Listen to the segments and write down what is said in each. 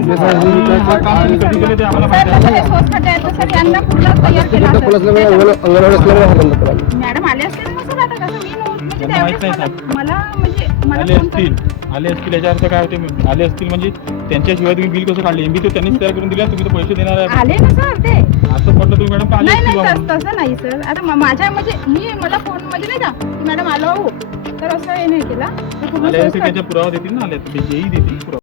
Madam आले असतील ना सर, आता कसं मी माहित नाही साहेब. मला म्हणजे आले असतील याच्या अर्थ काय होते, आले असतील म्हणजे त्यांच्याशिवाय तुम्ही बिल कसं काढले? एमबी तर त्यांनीच तयार करून दिला, तुम्ही तर पैसे देणार आहे. आले ना सर ते. असं म्हटलं तुम्ही मॅडम आले नाही असतील नाही बा. तसं नाही सर. आता माझ्या म्हणजे मला फोन मध्ये नाही का की मॅडम आलो हो, तर असं हे नाही केला. आले असतील त्याच्या पुरावा देतील ना, आले तर ते जेही देतील पुरावा.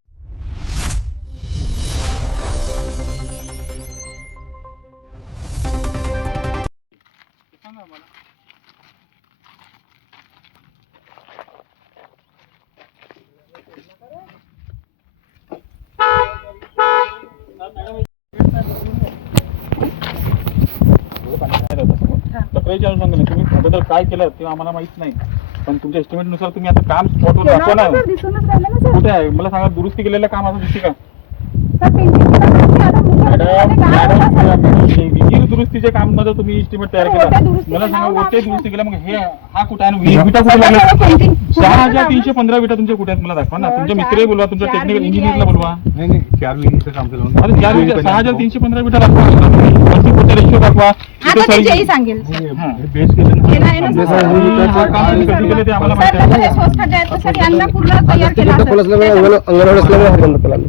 सांगा मला. तक्रारीच्या अनुषंगाने तुम्ही अगोदर काय केलं ते आम्हाला माहित नाही, पण तुमच्या एस्टिमेट नुसार तुम्ही आता काम स्पॉटवर दाखवा ना. कुठे आहे मला सांगा, दुरुस्ती केलेलं काम असं दिसते का? विहीर दुरुस्तीच्या काम मध्ये तुम्ही एस्टिमेट तयार केला, मला सांगा ओटे दुरुस्ती केला, मग हे हा कुठे आहे? विटा कुठे लागला? 6,315 विटा तुमच्या कुठे आहेत मला दाखवा ना. तुमच्या मित्रही बोलवा, तुमच्या टेक्निकल इंजिनियरला बोलवा. नाही 4 विहिरीचं काम केलं. अरे 6,315 विटा दाखवा, रेशो दाखवा. सांगेल बेस केलं ना. ते आम्हाला माहिती आहे.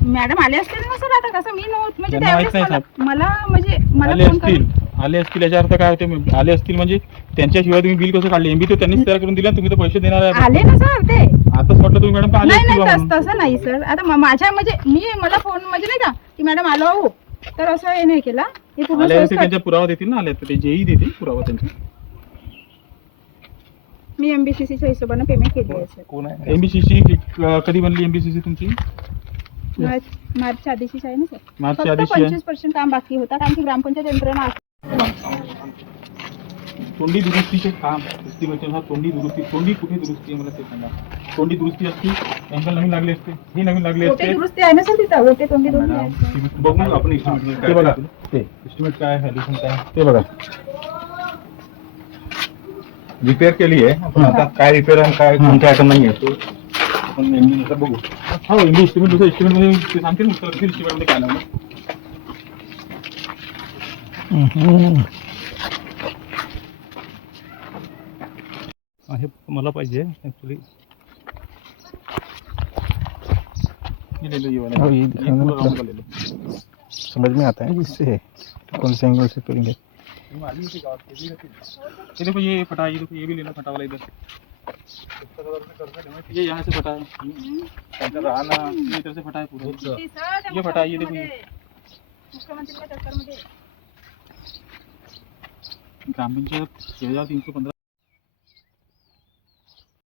मॅडम आले असतील ना सर, आता कसं मी म्हणजे त्यांना माहित नाही त्यावेळेस साहेब. मला म्हणजे आले असतील याच्या अर्थ काय होते, आले असतील म्हणजे त्यांच्याशिवाय तुम्ही बिल कसं काढले? एमबी तर त्यांनीच तयार करून दिला, तुम्ही तर पैसे देणार आहे. आले ना सर ते. आताच म्हटलं तुम्ही मॅडम आले नाही असतील नाही बा. तसं नाही सर. आता माझ्या म्हणजे मला फोन मध्ये नाही का की मॅडम आलो हो, तर असं हे नाही केला. हे पूर्ण आले असतील त्यांच्या पुरावा देतील ना, आले तर ते जेही देतील पुरावा त्यांचा. मी एमबीसीसीच्या हिशोबाने पेमेंट केली आहे सर. कोण आहे? एमबीसीसी कधी बनली एमबीसीसी तुमची? मार्चच्या आधीची आहे ना सर. मार्चच्या फक्त आधीची आहे. 25% काम बाकी होता, कारण की ग्रामपंचायत यंत्रणा तोंडी दुरुस्तीचे काम एस्टिमेशन हा तोंडी दुरुस्ती. तोंडी कुठे दुरुस्ती आहे मला ते सांगा. तोंडी दुरुस्ती असती, अँगल नवीन लागले असते, हे नवीन लागले ओटे असते. दुरुस्ती आहे ना सर तिथं. ओटे तोंडी दोन्ही आहे. बघू आपण estimate ते बघा, ते एस्टिमेट काय आहे, व्हॅल्युएशन काय आहे. ते बघा. रिपेअर केली आहे पण आता काय रिपेअर आणि काय कोणत्या आयटम नाही आहे तो आपण नेहमी बघू. हो इंग्लिश एस्टिमेट दुसरं एस्टिमेट मध्ये ते सांगतील ना, उत्तर एस्टिमेट मध्ये काय लागलं. हे मला पाहिजे ऍक्च्युली. समझ में आता है जिससे कौन से एंगल से करेंगे. ये देखो ये फटा है, ये देखो ये भी लेना फटा वाला इधर. ये यहाँ से फटा है, ये इधर से फटा है पूरा. ये फटा है, ये देखो ये. मुख्यमंत्री चक्कर मध्ये ग्रामपंचायत 6,315